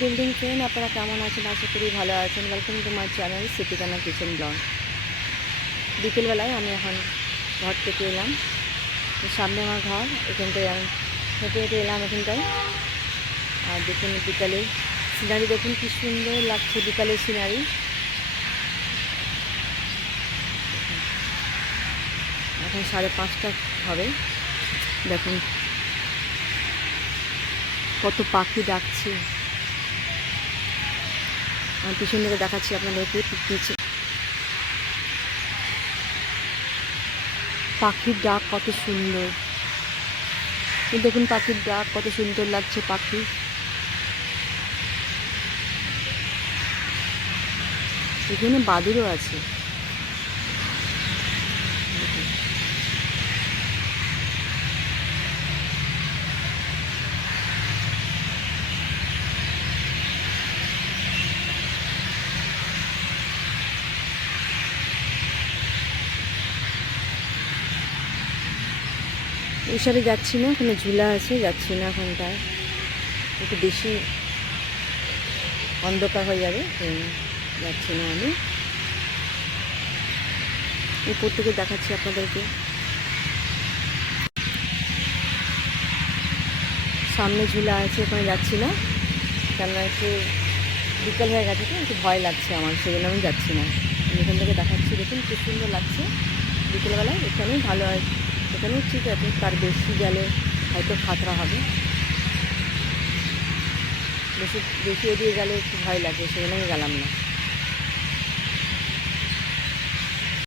Good evening friend আপনারা কেমন আছেন? আশা করি ভালো আছেন। ওয়েলকাম টু মাই চ্যানেল সিটিকানা কিচেন ব্লগ বিকেলবেলায় আমি এখন ঘর থেকে এলাম। সামনে আমার ঘর, এখানটায় আমি হেঁটে হেঁটে এলাম এখানটায়। আর দেখুন বিকালে সিনারি দেখুন কি সুন্দর লাগছে বিকালের সিনারি এখন সাড়ে পাঁচটা হবে। দেখুন কত পাখি ডাকছে। পিছন দিকে দেখাচ্ছি আপনাদেরকে নিচে পাখির ডাক কত সুন্দর। দেখুন পাখির ডাক, কত সুন্দর লাগছে পাখি। এখানে বাদুরও আছে। ওইসবে যাচ্ছি না, কোনো ঝুলা আছে, যাচ্ছি না ওখানটায় একটু বেশি অন্ধকার হয়ে যাবে যাচ্ছি না আমি। উপর থেকে দেখাচ্ছি আপনাদেরকে। সামনে ঝুলা আছে, ওখানে যাচ্ছি না। কেননা একটু বিকেল হয়ে গেছে তো, একটু ভয় লাগছে আমার সেই জন্য আমি যাচ্ছি না। আমি এখান থেকে দেখাচ্ছি, দেখুন কি সুন্দর লাগছে। বিকেলবেলায় এখানেই ভালো হয়। এখানেও ঠিক আছে, তার বেশি গেলে হয়তো খাতরা হবে। বেশি বেশি দিয়ে গেলে একটু ভয় লাগে সেখানে আমি গেলাম না।